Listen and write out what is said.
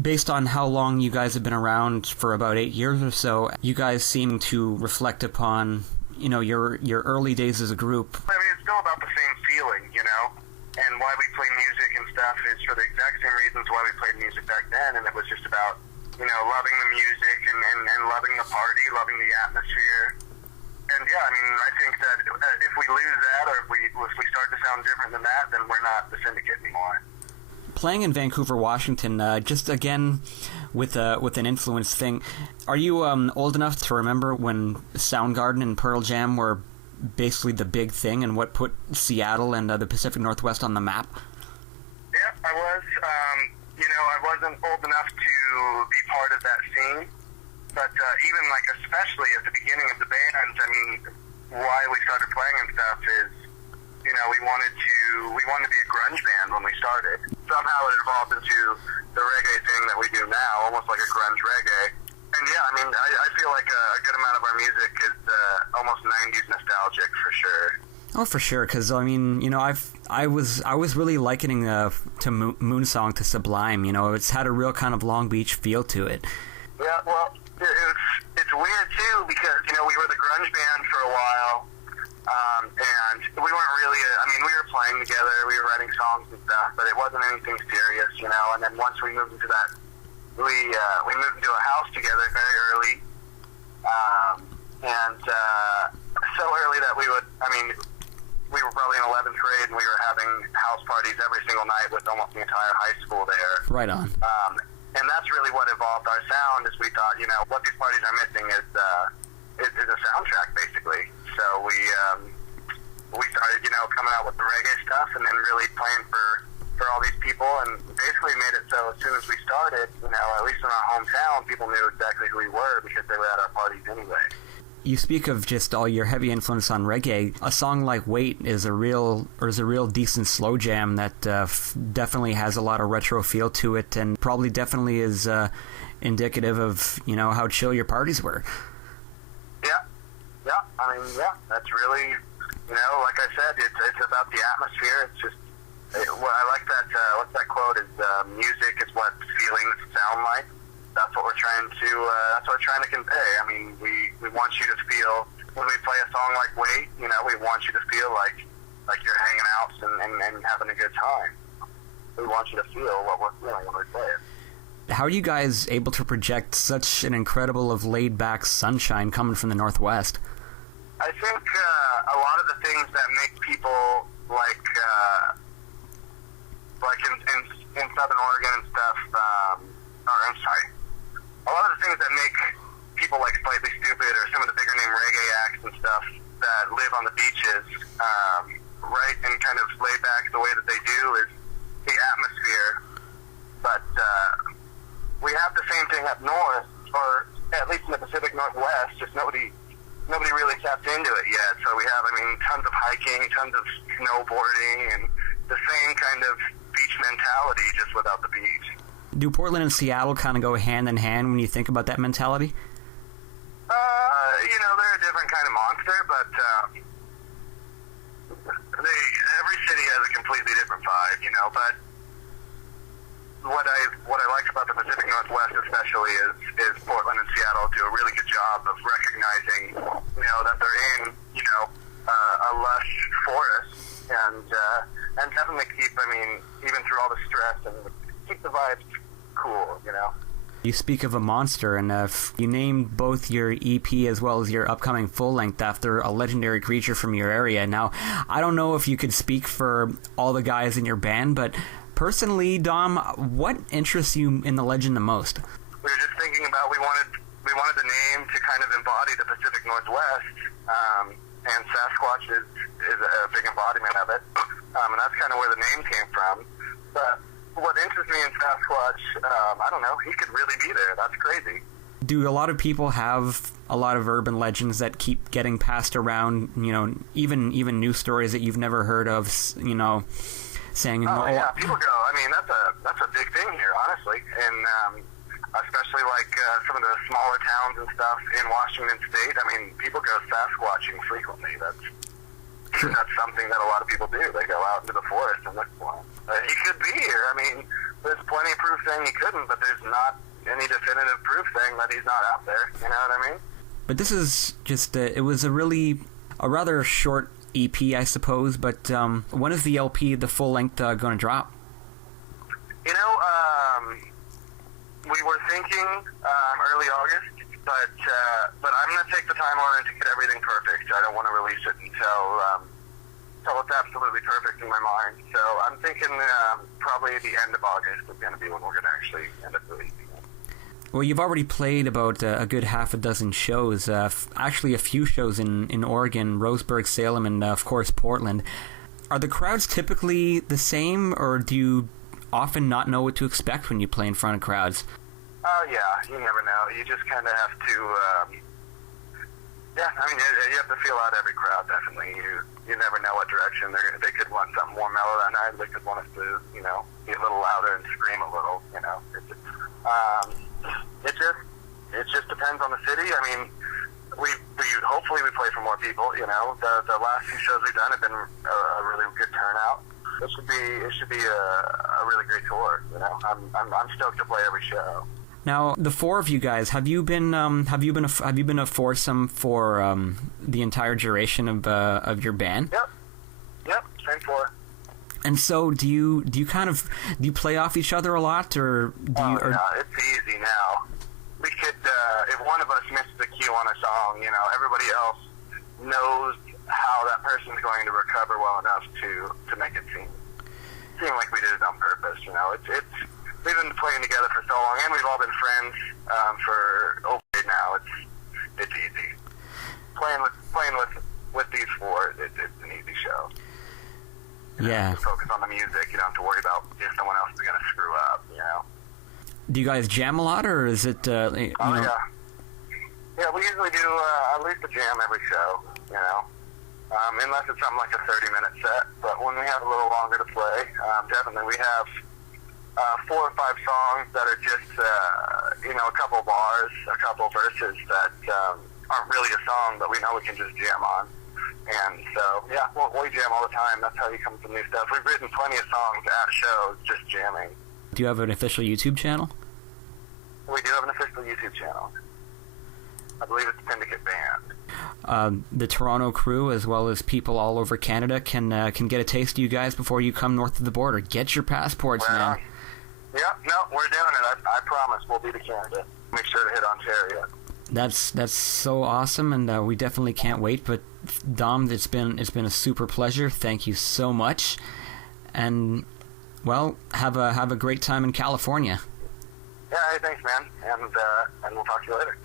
Based on how long you guys have been around, for about 8 years or so, you guys seem to reflect upon, your early days as a group. I mean, it's still about the same feeling, and why we play music and stuff is for the exact same reasons why we played music back then, and it was just about, loving the music and loving the party, loving the atmosphere. And yeah, I mean, I think that if we lose that, or if we start to sound different than that, then we're not the Syndicate anymore. Playing in Vancouver, Washington, just again with an influence thing, are you old enough to remember when Soundgarden and Pearl Jam were basically the big thing and what put Seattle and the Pacific Northwest on the map? Yeah, I was. I wasn't old enough to be part of that scene, but even especially at the beginning of the band, I mean, why we started playing and stuff is, we wanted to be a grunge band when we started. Somehow it evolved into the reggae thing that we do now, almost like a grunge-reggae. And yeah, I mean, I feel like a good amount of our music is almost 90s nostalgic for sure. Oh, for sure, because, I mean, I was really likening to Moonsong to Sublime. It's had a real kind of Long Beach feel to it. Yeah, well, it's weird, too, because, we were the grunge band for a while, and we weren't really, we were playing together, we were writing songs and stuff, but it wasn't anything serious, and then once we moved into that, we moved into a house together very early, and so early that we were probably in 11th grade, and we were having house parties every single night with almost the entire high school there. Right on. And that's really what evolved our sound, is we thought, what these parties are missing is a soundtrack, basically. So we started, coming out with the reggae stuff, and then really playing for all these people, and basically made it so as soon as we started, at least in our hometown, people knew exactly who we were because they were at our parties anyway. You speak of just all your heavy influence on reggae. A song like "Wait" is a real decent slow jam that definitely has a lot of retro feel to it, and probably definitely is indicative of how chill your parties were. Yeah. I mean, yeah, that's really, like I said, it's about the atmosphere. It's just, I like that. What's that quote? Is music is what feelings sound like. That's what we're trying to convey. I mean, we want you to feel, when we play a song like "Wait," we want you to feel like you're hanging out and having a good time. We want you to feel what we're feeling when we play it. How are you guys able to project such an incredible of laid-back sunshine coming from the Northwest? I think a lot of the things that make people in Southern Oregon and stuff, a lot of the things that make people like Slightly Stupid or some of the bigger name reggae acts and stuff that live on the beaches, right, and kind of laid back the way that they do is the atmosphere. But we have the same thing up north, or at least in the Pacific Northwest, just nobody really tapped into it yet. So we have, tons of hiking, tons of snowboarding, and the same kind of beach mentality, just without the beach. Do Portland and Seattle kind of go hand in hand when you think about that mentality? They're a different kind of monster, but every city has a completely different vibe, But what I like about the Pacific Northwest especially is Portland and Seattle do a really good job of recognizing, that they're in, a lush forest, and definitely keep, even through all the stress, and keep the vibes cool, You speak of a monster, and you named both your EP as well as your upcoming full-length after a legendary creature from your area. Now, I don't know if you could speak for all the guys in your band, but personally, Dom, what interests you in the legend the most? We were just thinking about, we wanted the name to kind of embody the Pacific Northwest, and Sasquatch is a big embodiment of it, and that's kind of where the name came from. But what interests me in Sasquatch, I don't know, he could really be there. That's crazy. Do a lot of people have a lot of urban legends that keep getting passed around, even news stories that you've never heard of, saying... Oh, yeah, people go, that's a big thing here, honestly, and especially some of the smaller towns and stuff in Washington State, people go Sasquatching frequently. That's something that a lot of people do. They go out into the forest and look for him. He could be here. there's plenty of proof saying he couldn't, but there's not any definitive proof saying that he's not out there. You know what I mean? But this is just, it was a rather short EP, I suppose, but when is the LP, the full length, going to drop? You know, we were thinking early August, but I'm going to take the time on it to get everything perfect. I don't want to release it until it's absolutely perfect in my mind. So I'm thinking probably the end of August is going to be when we're going to actually end up releasing it. Well, you've already played about a good half a dozen shows, actually a few shows in Oregon, Roseburg, Salem, and of course Portland. Are the crowds typically the same, or do you often not know what to expect when you play in front of crowds? Oh, yeah, you never know. You just kind of have to, you have to feel out every crowd, definitely. You never know what direction they could want something more mellow that night. They could want us to, be a little louder and scream a little, It just depends on the city. I mean, hopefully we play for more people. The last few shows we've done have been a really good turnout. It should be a really great tour. I'm stoked to play every show. Now, the four of you guys, have you been a foursome for the entire duration of your band? Yep, same four. And so, do you play off each other a lot, or do you? Yeah, it's easy now. We could, if one of us misses a cue on a song, everybody else knows how that person's going to recover well enough to make it seem like we did it on purpose. We've been playing together for so long, and we've all been friends for over a year now. It's easy. Playing with these four, it's an easy show. Yeah. Just focus on the music. You don't have to worry about if someone else is going to screw up. Do you guys jam a lot, or is it? Yeah. Yeah, we usually do at least a jam every show. Unless it's something like a 30-minute set. But when we have a little longer to play, definitely we have 4 or 5 songs that are just a couple bars, a couple verses that aren't really a song, but we know we can just jam on. And so, yeah, we jam all the time. That's how you come to new stuff. We've written plenty of songs at shows just jamming. Do you have an official YouTube channel? We do have an official YouTube channel. I believe it's Sindicate Band. The Toronto crew, as well as people all over Canada, can get a taste of you guys before you come north of the border. Get your passports, man. Yeah, no, we're doing it. I promise we'll be to Canada. Make sure to hit Ontario. That's so awesome, and we definitely can't wait. But Dom, it's been a super pleasure. Thank you so much, and well, have a great time in California. Yeah, hey, thanks, man, and we'll talk to you later.